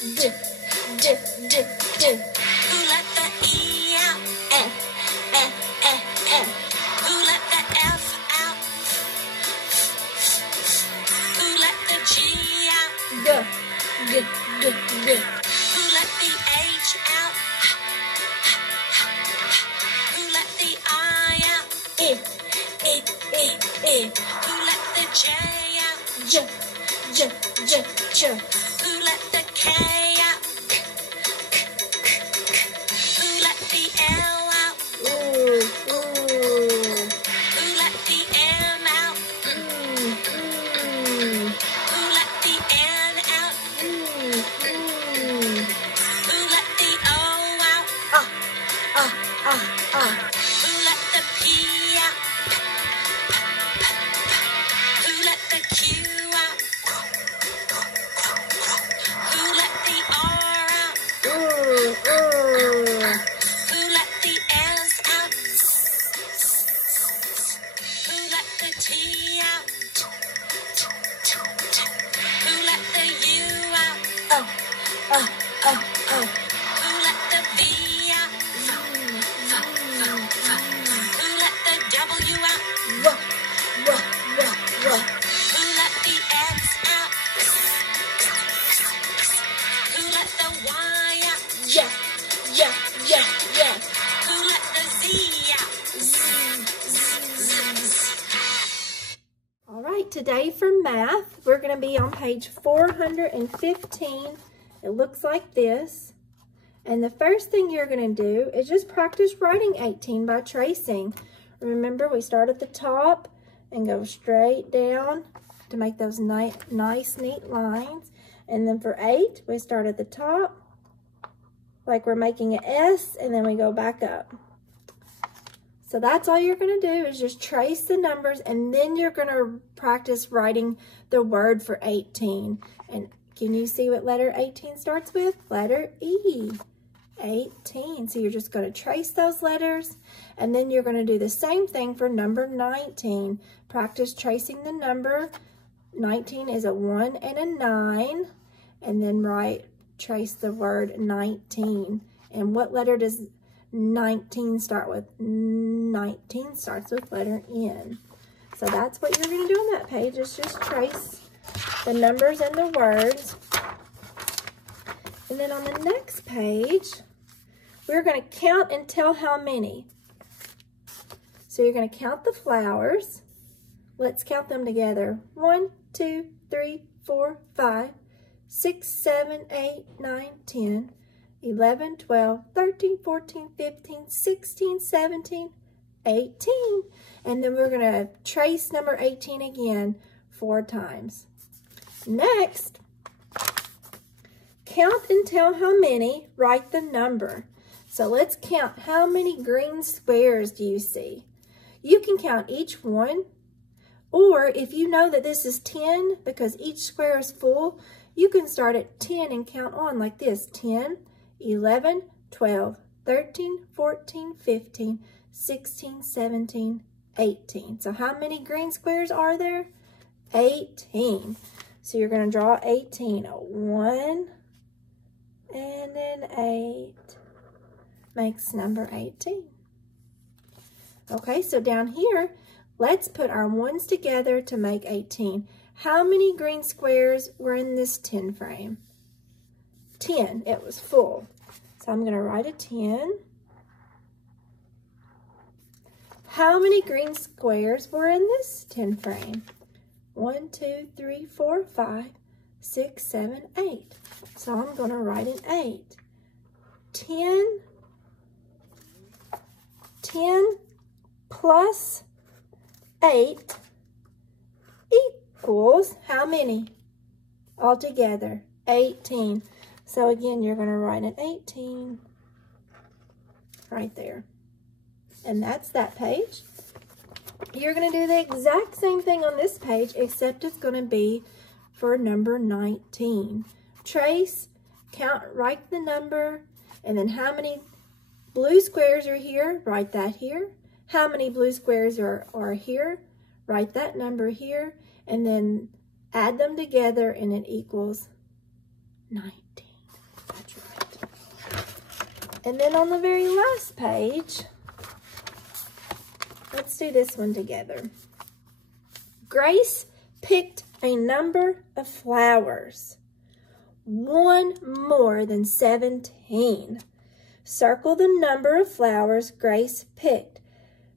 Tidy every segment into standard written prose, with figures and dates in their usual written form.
D, D, D, D. Who let the E out? F, F, F, F. Who let the F out? Who let the G out? G, G, G, G. Who let the H out? Who let the I out? I, I, I, I. Who let the J out? J, J, J, J. Who let the K out? Who let the L out? Ooh, ooh. Who let the M out? Who let the N out? Who let the O out? Who let the P out? Who let the Q out? Who let the R out? Who let the S out? Who let the T out? Who let the U out? Who let the V out? Who let the W out? Who let the X out? Who let the Y out? Yeah, yeah, yeah, yeah. Who let the Z out? All right, today for math, we're going to be on page 415. It looks like this. And the first thing you're going to do is just practice writing 18 by tracing. Remember, we start at the top and go straight down to make those nice, neat lines. And then for 8, we start at the top, like we're making an S, and then we go back up. So that's all you're going to do is just trace the numbers, and then you're going to practice writing the word for 18. And can you see what letter 18 starts with? Letter E. 18. So you're just going to trace those letters, and then you're going to do the same thing for number 19. Practice tracing the number. 19 is a 1 and a 9, and then trace the word 19. And what letter does 19 start with? 19 starts with letter N. So that's what you're going to do on that page, is just trace the numbers and the words. And then on the next page, we're going to count and tell how many. So you're going to count the flowers. Let's count them together. 1, 2, 3, 4, 5, 6, 7, 8, 9, 10, 11, 12, 13, 14, 15, 16, 17, 18. And then we're going to trace number 18 again 4 times. Next, count and tell how many, write the number. So let's count. How many green squares do you see? You can count each one, or if you know that this is 10, because each square is full, you can start at 10 and count on like this. 10, 11, 12, 13, 14, 15, 16, 17, 18. So how many green squares are there? 18. So you're going to draw 18. A 1 and an 8 makes number 18. Okay, so down here, let's put our ones together to make 18. How many green squares were in this 10 frame? 10. It was full. So I'm going to write a 10. How many green squares were in this 10 frame? 1, 2, 3, 4, 5, 6, 7, 8. So I'm going to write an 8. 10 plus 8 equals how many? Altogether, 18. So again, you're going to write an 18 right there. And that's that page. You're going to do the exact same thing on this page, except it's going to be for number 19. Trace, count, write the number, and then how many blue squares are here, write that here. How many blue squares are here, write that number here, and then add them together, and it equals 19. And then on the very last page, let's do this one together. Grace picked a number of flowers, one more than 17. Circle the number of flowers Grace picked.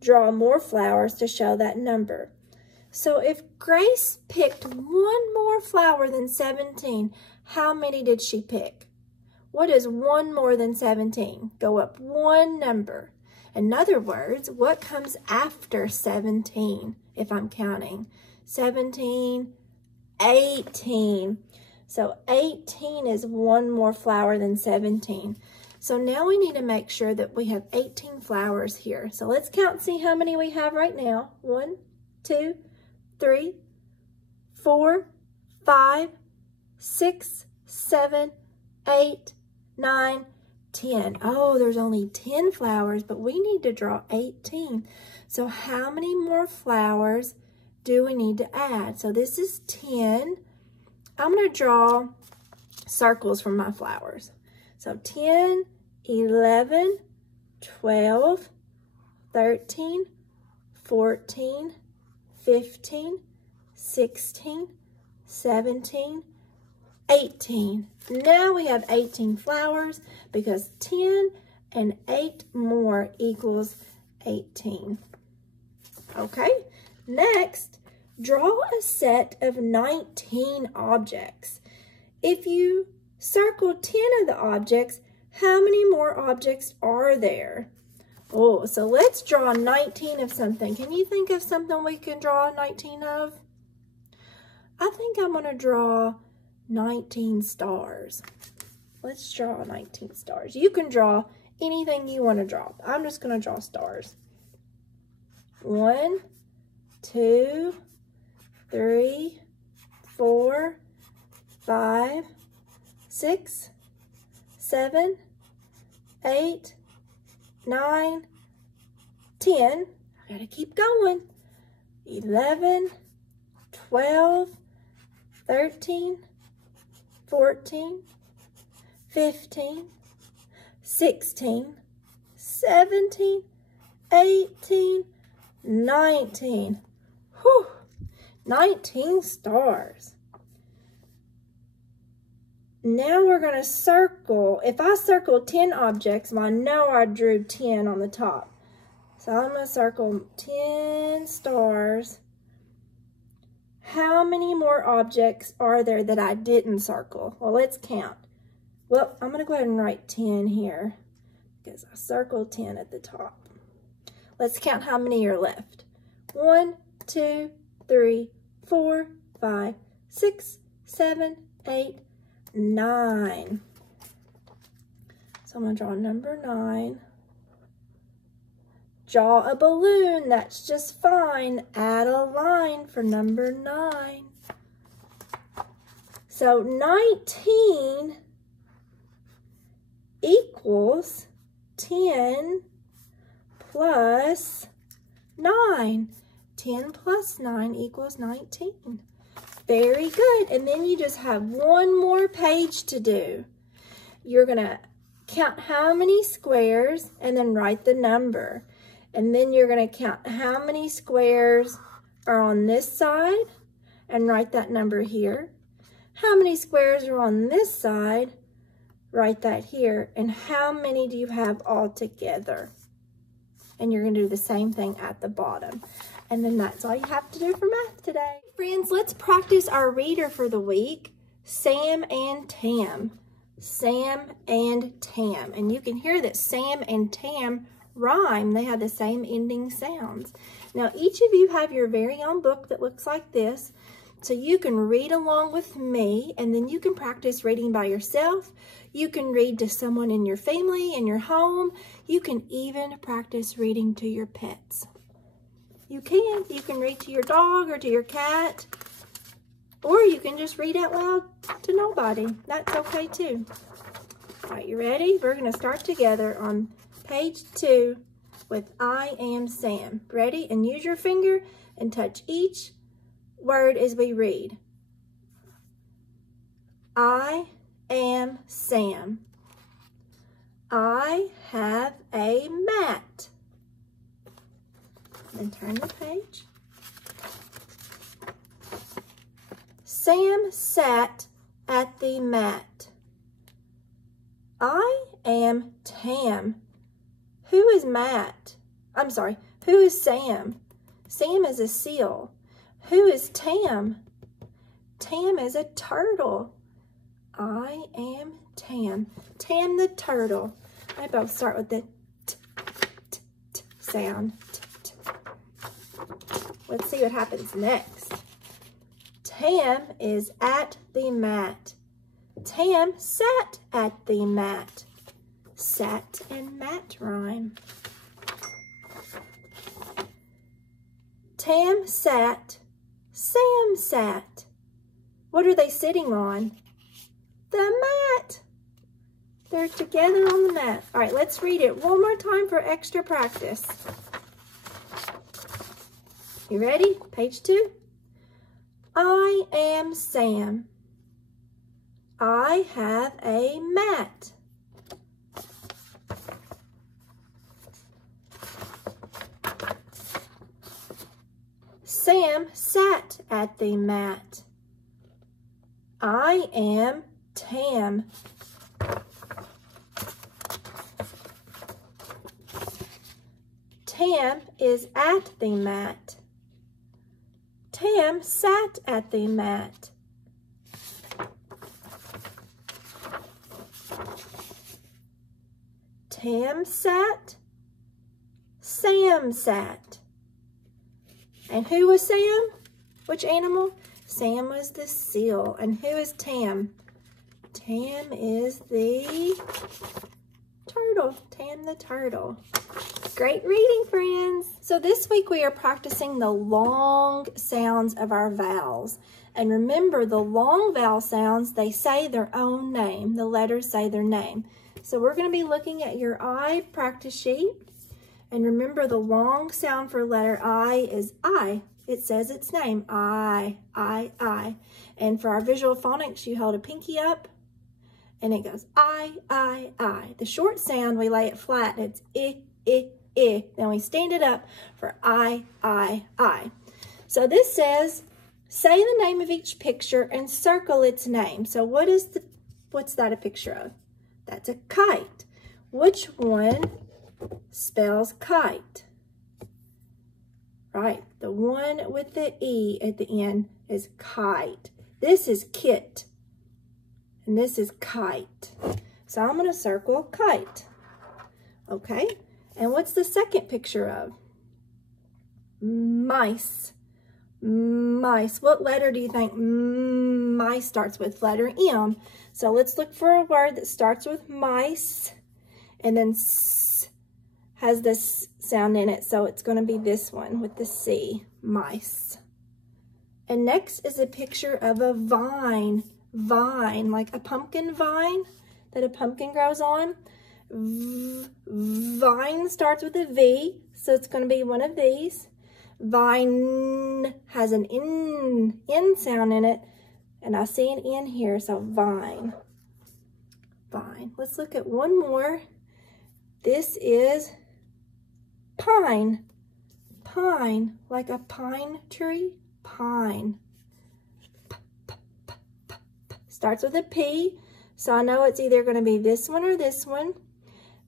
Draw more flowers to show that number. So if Grace picked one more flower than 17, how many did she pick? What is one more than 17? Go up one number. In other words, what comes after 17 if I'm counting? 17, 18. So 18 is one more flower than 17. So now we need to make sure that we have 18 flowers here. So let's count and see how many we have right now. 1, 2, 3, 4, 5, 6, 7, 8, 9, 10. Oh, there's only 10 flowers, but we need to draw 18. So how many more flowers do we need to add? So this is 10. I'm going to draw circles for my flowers. So 10, 11, 12, 13, 14, 15, 16, 17, 18. Now we have 18 flowers because 10 and 8 more equals 18. Okay, next, draw a set of 19 objects. If you circle 10 of the objects, how many more objects are there? Oh, so let's draw 19 of something. Can you think of something we can draw 19 of? I think I'm going to draw 19 stars. Let's draw 19 stars. You can draw anything you want to draw. I'm just going to draw stars. 1, 2, 3, 4, 5, 6, 7, 8, 9, 10. I gotta keep going. 11, 12, 13, 14, 15, 16, 17, 18, 19. Whew, 19 stars. Now we're going to circle. If I circle 10 objects, well, I know I drew 10 on the top. So I'm going to circle 10 stars. How many more objects are there that I didn't circle? Well, let's count. Well, I'm going to go ahead and write 10 here because I circled 10 at the top. Let's count how many are left. 1, 2, 3, 4, 5, 6, 7, 8, 9. So I'm going to draw number 9. Draw a balloon. That's just fine. Add a line for number 9. So 19 equals 10 plus 9. 10 plus 9 equals 19. Very good. And then you just have one more page to do. You're going to count how many squares and then write the number. And then you're going to count how many squares are on this side and write that number here. How many squares are on this side? Write that here. And how many do you have all together? And you're going to do the same thing at the bottom. And then that's all you have to do for math today. Friends, let's practice our reader for the week, Sam and Tam. Sam and Tam. And you can hear that Sam and Tam rhyme. They have the same ending sounds. Now, each of you have your very own book that looks like this. So you can read along with me, and then you can practice reading by yourself. You can read to someone in your family, in your home. You can even practice reading to your pets. You can read to your dog or to your cat, or you can just read out loud to nobody. That's okay too. All right, you ready? We're going to start together on page 2 with I am Sam. Ready? And use your finger and touch each word as we read. I am Sam. I have a mat. Then turn the page. Sam sat at the mat. I am Tam. Who is Matt? I'm sorry, who is Sam? Sam is a seal. Who is Tam? Tam is a turtle. I am Tam. Tam the turtle. Maybe I'll start with the t, t, t sound. T, t. Let's see what happens next. Tam is at the mat. Tam sat at the mat. Sat and mat rhyme. Tam sat. Sam sat. What are they sitting on? The mat. They're together on the mat. All right, let's read it one more time for extra practice. You ready? Page 2. I am Sam. I have a mat. Sam sat at the mat. I am Tam. Tam is at the mat. Tam sat at the mat. Tam sat. Sam sat. And who was Sam? Which animal? Sam was the seal. And who is Tam? Tam is the turtle. Tam the turtle. Great reading, friends. So this week we are practicing the long sounds of our vowels. And remember, the long vowel sounds, they say their own name. The letters say their name. So we're going to be looking at your I practice sheet. And remember, the long sound for letter I is I. It says its name, I. And for our visual phonics, you hold a pinky up, and it goes I. The short sound, we lay it flat, and it's I. Then we stand it up for I. So this says, say the name of each picture and circle its name. So what's that a picture of? That's a kite. Which one spells kite? Right, the one with the E at the end is kite. This is kit, and this is kite. So I'm going to circle kite. Okay, and what's the second picture of? Mice. Mice. What letter do you think mice starts with? Letter M. So let's look for a word that starts with mice, and then has this sound in it, so it's going to be this one with the C, mice. And next is a picture of a vine, like a pumpkin vine that a pumpkin grows on. Vine starts with a V, so it's going to be one of these. Vine has an N sound in it, and I see an N here, so vine. Let's look at one more. This is pine, like a pine tree, pine. Starts with a P, so I know it's either going to be this one or this one,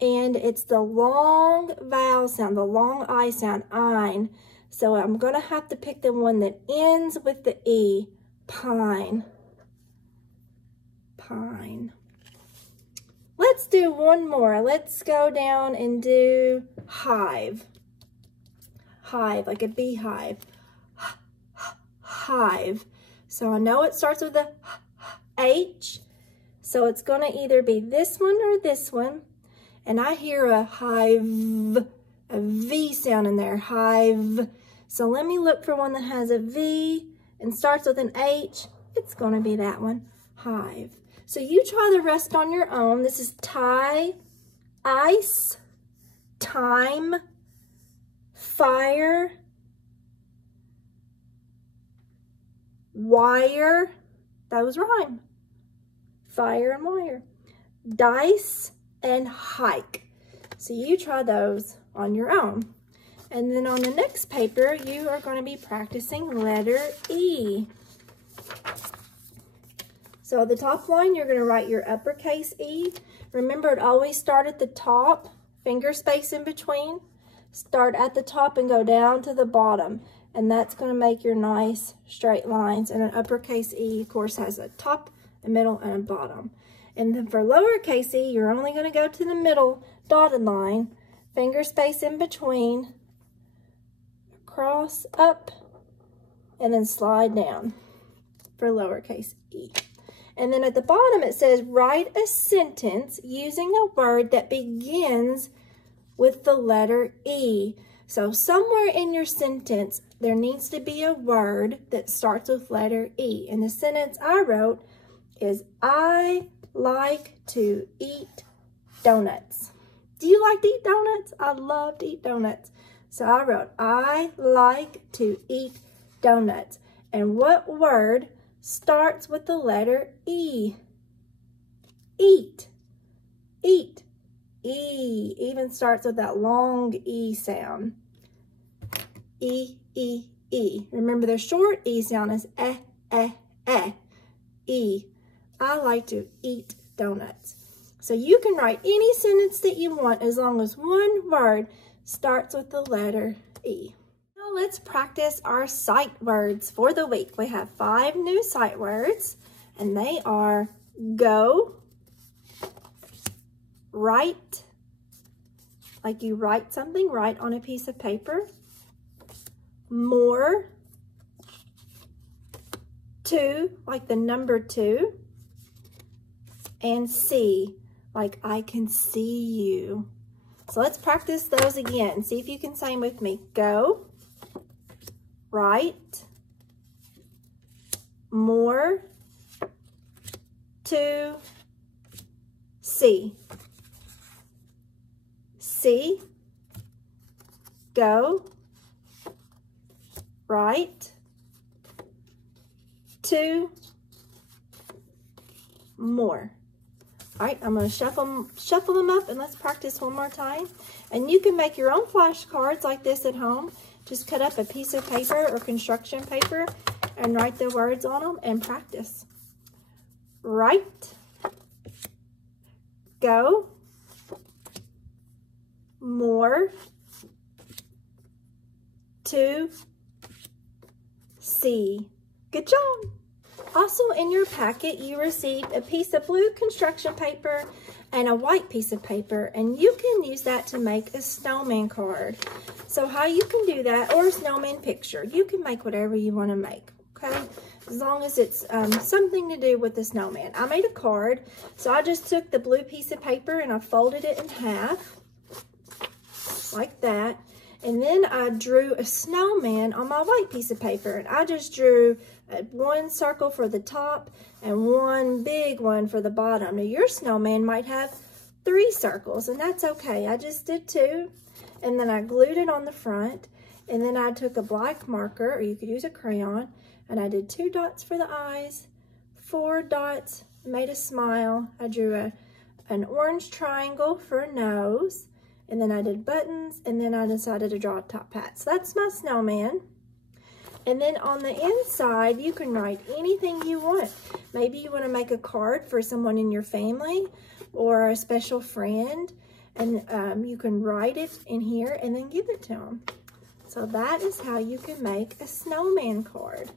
and it's the long vowel sound, the long I sound, ein. So I'm going to have to pick the one that ends with the E, pine. Let's do one more. Let's go down and do hive. Hive, like a beehive. Hive. So I know it starts with a H. So it's going to either be this one or this one. And I hear a hive, a V sound in there, hive. So let me look for one that has a V and starts with an H. It's going to be that one, hive. So you try the rest on your own. This is tie, ice, time, fire, wire. Those rhyme. Fire and wire. Dice, and hike. So you try those on your own. And then on the next paper, you are going to be practicing letter E. So the top line, you're going to write your uppercase E. Remember, it always start at the top, finger space in between. Start at the top and go down to the bottom. And that's going to make your nice straight lines. And an uppercase E, of course, has a top, a middle, and a bottom. And then for lowercase e, you're only going to go to the middle dotted line, finger space in between, cross up, and then slide down for lowercase e. And then at the bottom it says, write a sentence using a word that begins with the letter E. So somewhere in your sentence, there needs to be a word that starts with letter E. And the sentence I wrote is, I like to eat donuts. Do you like to eat donuts? I love to eat donuts. So I wrote, I like to eat donuts. And what word starts with the letter E? Eat. Eat. E. Even starts with that long E sound. E, E, E. Remember the short E sound is eh, eh, eh. E. I like to eat donuts. So you can write any sentence that you want as long as one word starts with the letter E. Now let's practice our sight words for the week. We have 5 new sight words, and they are go, write, like you write something, write on a piece of paper, more, 2, like the number 2, and see, like I can see you. So let's practice those again. See if you can say them with me. Go, write, more, 2, see. See, go, write, 2, more. All right, I'm going to shuffle them up, and let's practice one more time. And you can make your own flashcards like this at home. Just cut up a piece of paper or construction paper and write the words on them and practice. Write, go, more, 2, see. Good job. Also in your packet, you received a piece of blue construction paper and a white piece of paper, and you can use that to make a snowman card. So how you can do that, or a snowman picture, you can make whatever you want to make, okay? As long as it's something to do with the snowman. I made a card, so I just took the blue piece of paper and I folded it in half, like that. And then I drew a snowman on my white piece of paper, and I just drew one circle for the top and one big one for the bottom. Now your snowman might have 3 circles, and that's okay. I just did 2, and then I glued it on the front, and then I took a black marker, or you could use a crayon, and I did 2 dots for the eyes, 4 dots, made a smile. I drew an orange triangle for a nose, and then I did buttons, and then I decided to draw a top hat. So that's my snowman. And then on the inside, you can write anything you want. Maybe you want to make a card for someone in your family or a special friend, and you can write it in here and then give it to them. So that is how you can make a snowman card.